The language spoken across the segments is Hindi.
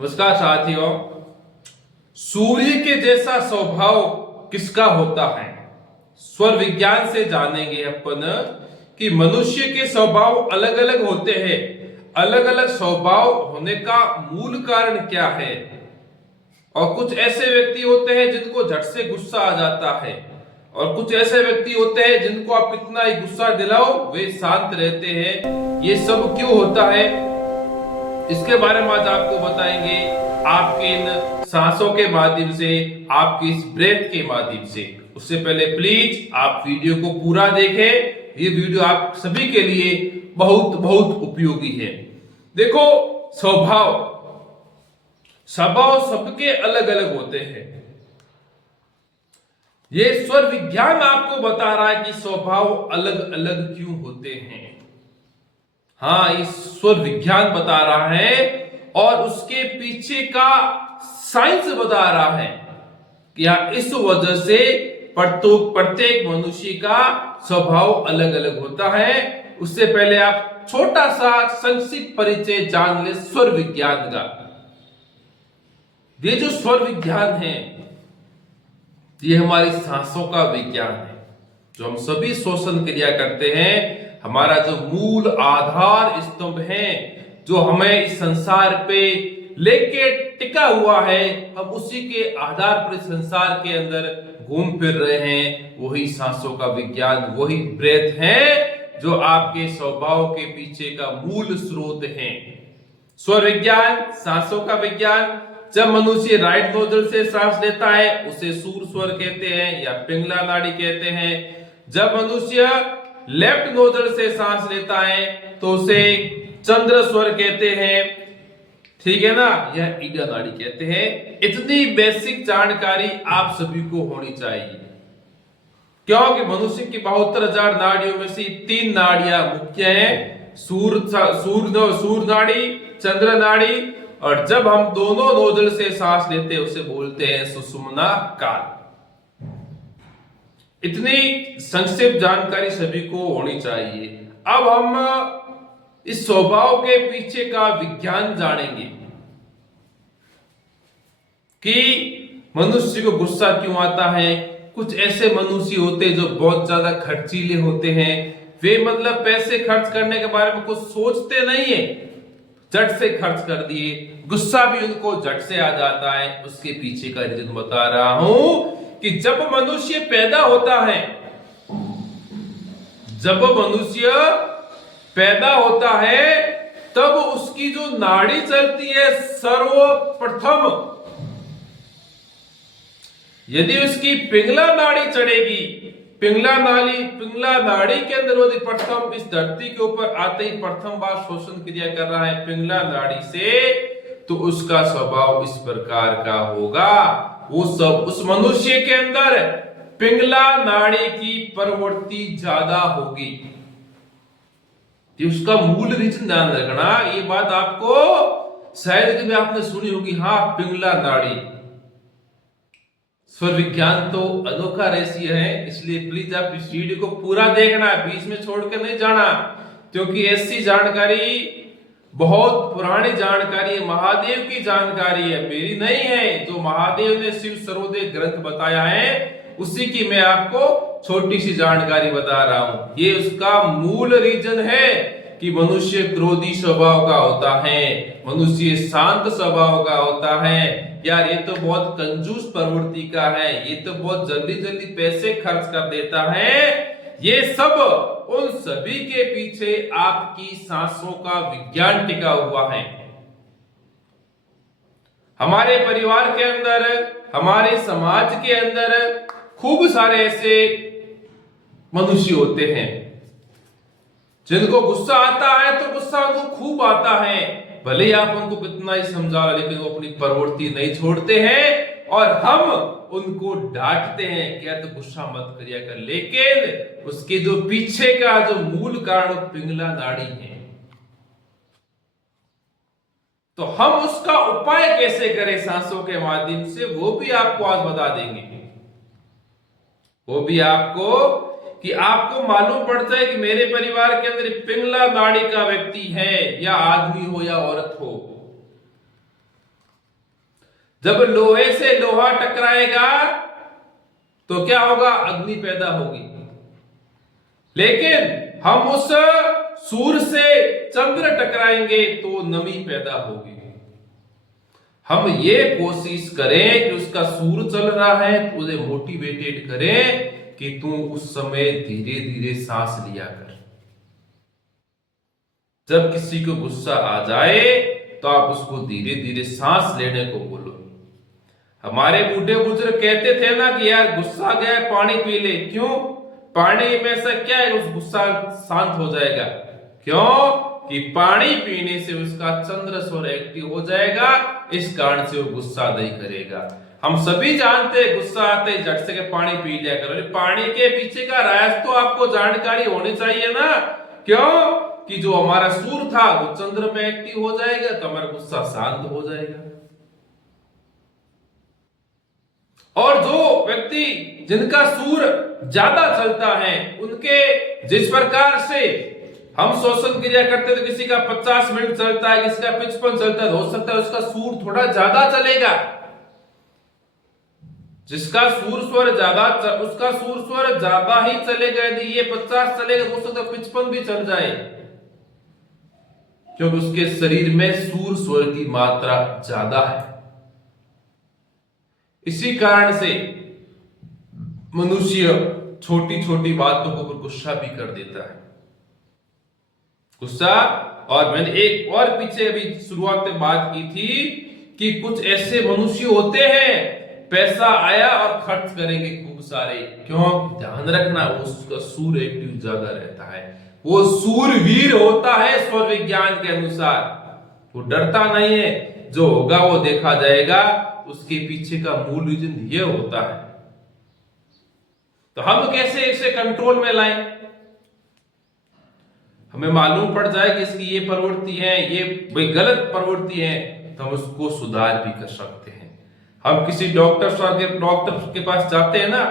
नमस्कार साथियों। सूर्य के जैसा स्वभाव किसका होता है? स्वर विज्ञान से जानेंगे अपन कि मनुष्य के स्वभाव अलग अलग होते हैं। अलग अलग स्वभाव होने का मूल कारण क्या है? और कुछ ऐसे व्यक्ति होते हैं जिनको झट से गुस्सा आ जाता है, और कुछ ऐसे व्यक्ति होते हैं जिनको आप कितना ही गुस्सा दिलाओ वे शांत रहते हैं। ये सब क्यों होता है, इसके बारे में आज आपको बताएंगे, आपके इन सांसों के माध्यम से, आपके इस ब्रेथ के माध्यम से। उससे पहले प्लीज आप वीडियो को पूरा देखें। ये वीडियो आप सभी के लिए बहुत बहुत उपयोगी है। देखो, स्वभाव स्वभाव सबके अलग अलग होते हैं। ये स्वर विज्ञान आपको बता रहा है कि स्वभाव अलग अलग क्यों होते हैं। हाँ, इस स्वर विज्ञान बता रहा है और उसके पीछे का साइंस बता रहा है कि इस वजह से प्रत्येक मनुष्य का स्वभाव अलग अलग होता है। उससे पहले आप छोटा सा संक्षिप्त परिचय जान ले स्वर विज्ञान का। ये जो स्वर विज्ञान है, ये हमारी सांसों का विज्ञान है। जो हम सभी श्वसन क्रिया करते हैं, हमारा जो मूल आधार स्तंभ है, जो हमें इस संसार पे लेके टिका हुआ है, हम उसी के आधार पर संसार के अंदर घूम फिर रहे हैं। वही सांसों का विज्ञान, वही ब्रेथ है जो आपके स्वभाव के पीछे का मूल स्रोत है। स्वर विज्ञान, सांसों का विज्ञान। जब मनुष्य राइट नोजल से सांस लेता है उसे सूर स्वर कहते हैं या पिंगला नाड़ी कहते हैं। जब मनुष्य लेफ्ट नोजल से सांस लेता है तो उसे चंद्र स्वर कहते हैं, ठीक है ना, यह ईडा नाड़ी कहते हैं। इतनी बेसिक जानकारी आप सभी को होनी चाहिए, क्योंकि मनुष्य की 72,000 नाड़ियों में से 3 नाड़ियां मुख्य हैं, सूर नाड़ी, चंद्र नाड़ी। और जब हम दोनों नोजल से सांस लेते हैं उसे बोलते हैं सुषुम्ना काल। इतनी संक्षिप्त जानकारी सभी को होनी चाहिए। अब हम इस स्वभाव के पीछे का विज्ञान जानेंगे कि मनुष्य को गुस्सा क्यों आता है। कुछ ऐसे मनुष्य होते हैं जो बहुत ज्यादा खर्चीले होते हैं। वे मतलब पैसे खर्च करने के बारे में कुछ सोचते नहीं है, झट से खर्च कर दिए। गुस्सा भी उनको झट से आ जाता है। उसके पीछे का रीजन बता रहा हूं कि जब मनुष्य पैदा होता है, जब मनुष्य पैदा होता है तब उसकी जो नाड़ी चलती है, सर्वप्रथम यदि उसकी पिंगला नाड़ी चढ़ेगी, पिंगला नाड़ी के अंदर यदि प्रथम इस धरती के ऊपर आते ही प्रथम बार शोषण क्रिया कर रहा है पिंगला नाड़ी से, तो उसका स्वभाव इस प्रकार का होगा। वो सब उस मनुष्य के अंदर पिंगला नाड़ी की प्रवृत्ति ज्यादा होगी। उसका मूल रीजन ध्यान रखना। ये बात आपको शायद कभी आपने सुनी होगी, हाँ, पिंगला नाड़ी। स्वर विज्ञान तो अनोखा रहस्य है, इसलिए प्लीज आप इस वीडियो को पूरा देखना, बीच में छोड़ के नहीं जाना, क्योंकि ऐसी जानकारी बहुत पुरानी जानकारी है, महादेव की जानकारी है, मेरी नहीं है। जो महादेव ने शिव सर्वोदय ग्रंथ बताया है उसी की मैं आपको छोटी सी जानकारी बता रहा हूं। ये उसका मूल रीजन है कि मनुष्य क्रोधी स्वभाव का होता है, मनुष्य शांत स्वभाव का होता है। यार, ये तो बहुत कंजूस प्रवृत्ति का है, ये तो बहुत जल्दी जल्दी पैसे खर्च कर देता है। ये सब उन सभी के पीछे आपकी सांसों का विज्ञान टिका हुआ है। हमारे परिवार के अंदर, हमारे समाज के अंदर खूब सारे ऐसे मनुष्य होते हैं जिनको गुस्सा आता है तो गुस्सा उनको खूब आता है। भले ही आप उनको कितना ही समझा, लेकिन वो अपनी प्रवृत्ति नहीं छोड़ते हैं और हम उनको डांटते हैं कि यार तो गुस्सा मत करिया कर, लेकिन उसके जो पीछे का जो मूल कारण पिंगला नाड़ी है। तो हम उसका उपाय कैसे करें सांसों के माध्यम से, वो भी आपको आज बता देंगे। वो भी आपको कि आपको मालूम पड़ता है कि मेरे परिवार के अंदर पिंगला नाड़ी का व्यक्ति है, या आदमी हो या औरत हो, जब लोहे से लोहा टकराएगा तो क्या होगा? अग्नि पैदा होगी। लेकिन हम उस सूर्य से चंद्र टकराएंगे तो नमी पैदा होगी। हम ये कोशिश करें कि उसका सूर्य चल रहा है तो उसे मोटिवेटेड करें कि तू उस समय धीरे धीरे सांस लिया कर। जब किसी को गुस्सा आ जाए तो आप उसको धीरे धीरे सांस लेने को बोलो। हमारे बूढ़े बुजुर्ग कहते थे ना कि यार गुस्सा गया पानी पी ले। क्यों? पानी में से क्या है, उस गुस्सा शांत हो जाएगा। क्यों? कि पानी पीने से उसका चंद्र स्वर एक्टिव हो जाएगा, इस कारण से वो गुस्सा नहीं करेगा। हम सभी जानते हैं गुस्सा आते ही झट से के पानी पी लिया करो। पानी के पीछे का राज तो आपको जानकारी होनी चाहिए ना। क्यों? कि जो हमारा सूर्य था वो चंद्र में एक्टिव हो जाएगा तो हमारा गुस्सा शांत हो जाएगा। और जो व्यक्ति जिनका सूर्य ज्यादा चलता है उनके जिस प्रकार से हम श्वसन क्रिया करते तो किसी का 50 मिनट चलता है, किसी का 55 चलता है, हो सकता है उसका सूर्य थोड़ा ज्यादा चलेगा। जिसका सूर्य स्वर ज्यादा उसका सूर्य स्वर ज्यादा ही चलेगा। यदि ये 50 चलेगा तो हो सकता है 55 भी चल जाए, क्योंकि उसके शरीर में सूर्य स्वर की मात्रा ज्यादा है। इसी कारण से मनुष्य छोटी छोटी बातों को गुस्सा भी कर देता है। गुस्सा। और मैंने एक और पीछे अभी शुरुआत में बात की थी कि कुछ ऐसे मनुष्य होते हैं पैसा आया और खर्च करेंगे खूब सारे। क्यों? ध्यान रखना उसका सूर्य एक्टिव ज्यादा रहता है, वो सूरवीर होता है स्वर विज्ञान के अनुसार। वो डरता नहीं है, जो होगा वो देखा जाएगा। उसके पीछे का मूल रीजन ये होता है। तो हम कैसे इसे कंट्रोल में लाएं? हमें मालूम पड़ जाए कि इसकी ये प्रवृत्ति है, ये गलत प्रवृत्ति है, तो हम उसको सुधार भी कर सकते हैं। हम किसी डॉक्टर के पास जाते हैं ना,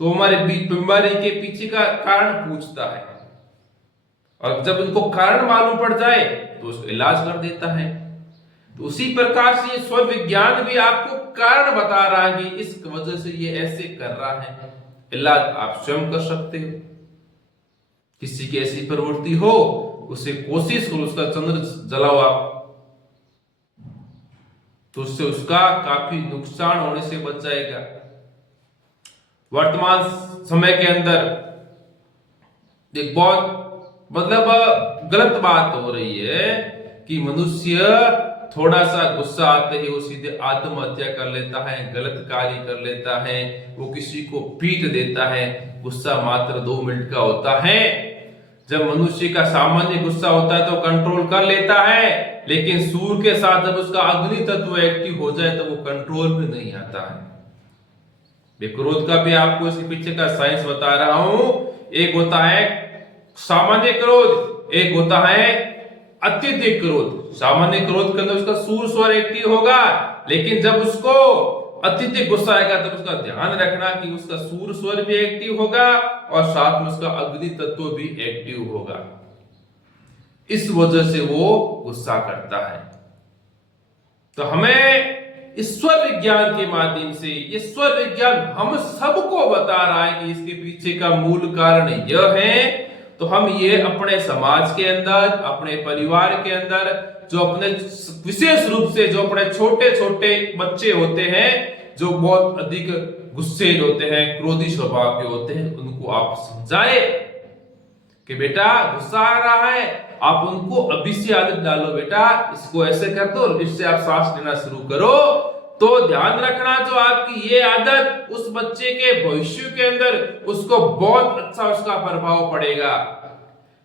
तो हमारे बीमारी के पीछे का कारण पूछता है, और जब उनको कारण मालूम पड़ जाए तो उसको इलाज कर देता है। तो उसी प्रकार से ये स्वर विज्ञान भी आपको कारण बता रहा है कि इस वजह से ये ऐसे कर रहा है। इलाज आप स्वयं कर सकते हो। किसी की ऐसी प्रवृत्ति हो उसे कोशिश करो उसका चंद्र जलाओ आप, तो उससे उसका काफी नुकसान होने से बच जाएगा। वर्तमान समय के अंदर एक बहुत गलत बात हो रही है कि मनुष्य थोड़ा सा गुस्सा आते ही वो सीधे आत्महत्या कर लेता है, गलत कार्य कर लेता है, वो किसी को पीट देता है। गुस्सा मात्र 2 मिनट का होता है। जब मनुष्य का सामान्य गुस्सा होता है तो कंट्रोल कर लेता है, लेकिन सूर्य के साथ जब उसका अग्नि तत्व एक्टिव हो जाए तो वो कंट्रोल में नहीं आता है। क्रोध का भी आपको इसके पीछे का साइंस बता रहा हूं। एक होता है सामान्य क्रोध, एक होता है अत्यधिक क्रोध। सामान्य क्रोध के अंदर उसका सूर्य स्वर एक्टिव होगा, लेकिन जब उसको अत्यधिक गुस्सा आएगा तब उसका ध्यान रखना कि उसका सूर्य स्वर भी एक्टिव होगा और साथ में उसका अग्नि तत्व भी एक्टिव होगा। इस वजह से वो गुस्सा करता है। तो हमें ईश्वर विज्ञान के माध्यम से, ईश्वर विज्ञान हम सबको बता रहा है कि इसके पीछे का मूल कारण यह है। तो हम ये अपने समाज के अंदर, अपने परिवार के अंदर, जो अपने विशेष रूप से जो अपने छोटे छोटे बच्चे होते हैं जो बहुत अधिक गुस्से होते हैं, क्रोधी स्वभाव के होते हैं, उनको आप समझाए कि बेटा गुस्सा आ रहा है, आप उनको अभी से आदत डालो, बेटा इसको ऐसे कर दो, इससे आप सांस लेना शुरू करो। तो ध्यान रखना जो आपकी ये आदत उस बच्चे के भविष्य के अंदर उसको बहुत अच्छा उसका प्रभाव पड़ेगा।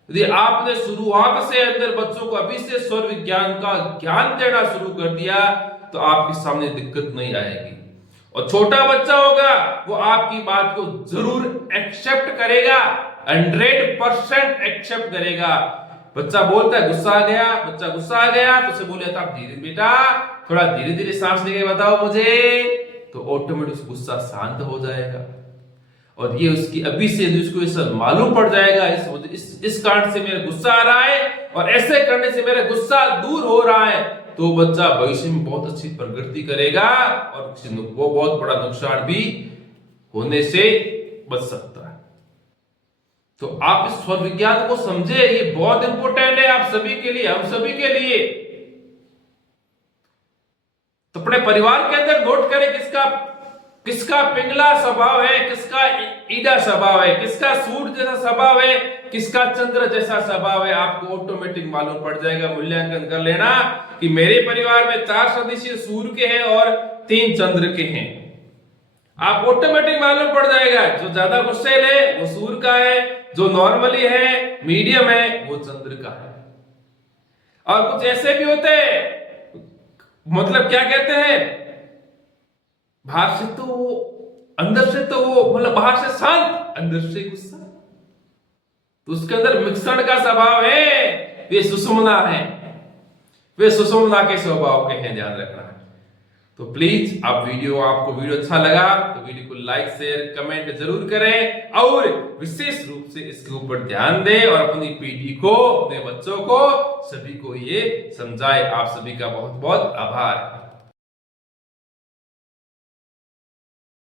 यदि आपने शुरुआत से अंदर बच्चों को अभी से स्वर विज्ञान का ज्ञान देना शुरू कर दिया तो आपके सामने दिक्कत नहीं आएगी। और छोटा बच्चा होगा वो आपकी बात को जरूर एक्सेप्ट करेगा, 100% एक्सेप्ट करेगा। बच्चा बोलता है गुस्सा आ गया, बच्चा गुस्सा आ गया तो उसे बोले था धीरे बेटा थोड़ा धीरे धीरे सांस लेके बताओ मुझे, तो ऑटोमेटिक गुस्सा शांत हो जाएगा। और ये उसकी अभी से उसको ऐसा मालूम पड़ जाएगा इस कारण से मेरा गुस्सा आ रहा है और ऐसे करने से मेरा गुस्सा दूर हो रहा है, तो बच्चा भविष्य में बहुत अच्छी प्रगति करेगा और वो बहुत बड़ा नुकसान भी होने से बच सकता है। तो आप इस स्वर विज्ञान को समझे, ये बहुत इंपॉर्टेंट है आप सभी के लिए, हम सभी के लिए। तो अपने परिवार के अंदर नोट करें किसका पिंगला स्वभाव है, किसका ईड़ा स्वभाव है, किसका सूर्य जैसा स्वभाव है, किसका चंद्र जैसा स्वभाव है। आपको ऑटोमेटिक मालूम पड़ जाएगा, मूल्यांकन कर लेना कि मेरे परिवार में 4 सदस्य सूर्य के हैं और 3 चंद्र के हैं। आप ऑटोमेटिक मालूम पड़ जाएगा, जो ज्यादा गुस्सेल है वो सूर्य का है, जो नॉर्मली है मीडियम है वो चंद्र का है। और कुछ ऐसे भी होते हैं, मतलब क्या कहते हैं, बाहर से तो वो, अंदर से तो वो, मतलब बाहर से शांत अंदर से गुस्सा, तो उसके अंदर मिश्रण का स्वभाव है। वे सुषुम्ना है, वे सुषुम्ना के स्वभाव के हैं, ध्यान रखना। तो प्लीज आपको वीडियो अच्छा लगा तो वीडियो को लाइक शेयर कमेंट जरूर करें और विशेष रूप से इसके ऊपर ध्यान दें और अपनी पीढ़ी को, अपने बच्चों को, सभी को ये समझाएं। आप सभी का बहुत बहुत आभार।